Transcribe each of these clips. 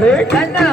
கண்ணம்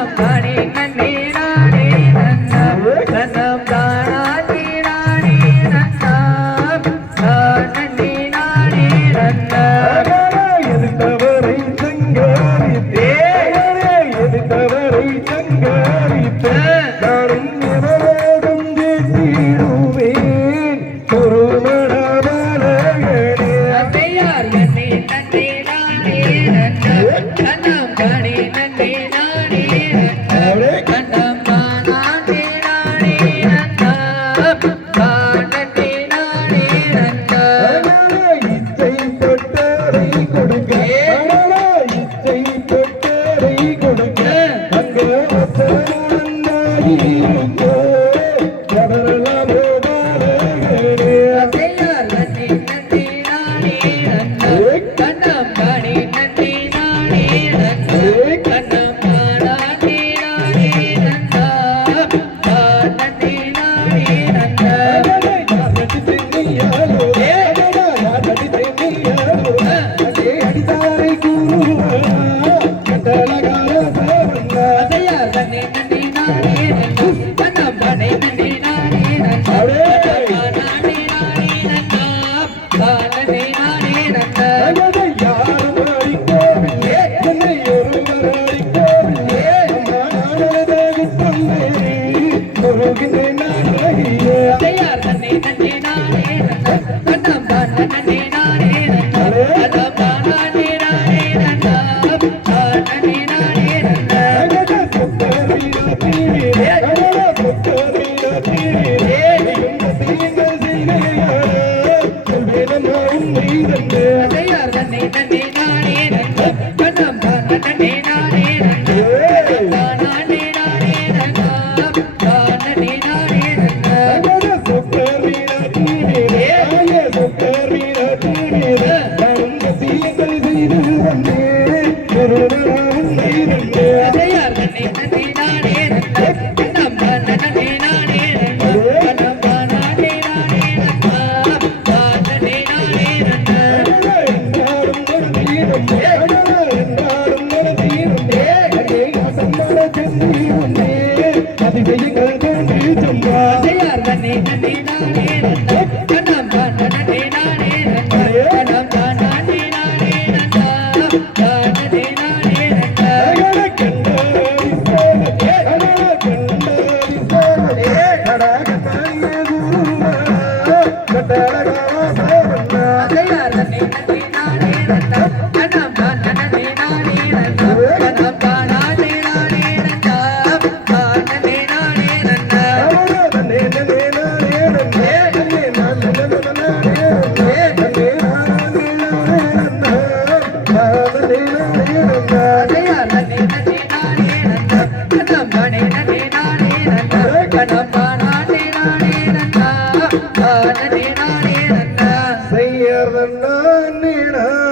கண்ணம் அது வெளிகள் கண்டு சும்மா அசையார் தன்னை தன்னை நானே நந்தா கண்ணாம் Hay una